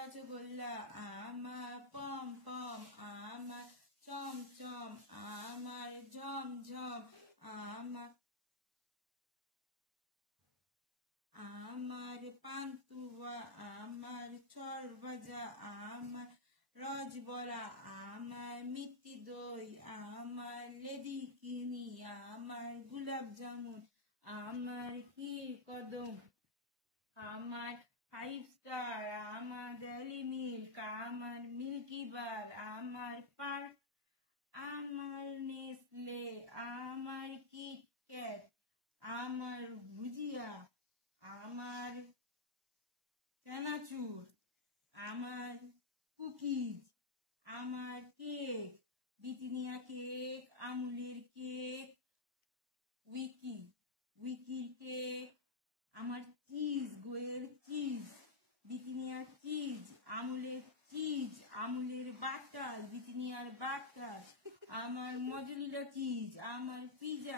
রসগোল্লা, আমার পম পম, আমার চমচম, আমার ঝমঝম, আমার পান্তুয়া, আমার চরভাজা, আমার রজবড়া, আমার মিষ্টি দই, আমার লেডিকিনি, আমার গোলাপ জামুন, আমার ক্ষীর কদম, আমার 5 স্টার, আমার ডেলি মিল্ক, আমার মিল্কি বার, আমার পার্ক, আমার নেসলে, আমার কিটক্যাট, আমার ভুজিয়া, আমার চানাচুর, আমার কুকিজ, আমার কেক, ব্রিটানিয়া কেক, আমুলের কেক, উইকির কেক, আমার চিজ, গোয়ের চিজ, ব্রিটানিয়ার চিজ, আমুলের বাটার, ব্রিটানিয়ার বাটার, আমার মজুরিলা চিজ, আমার পিজা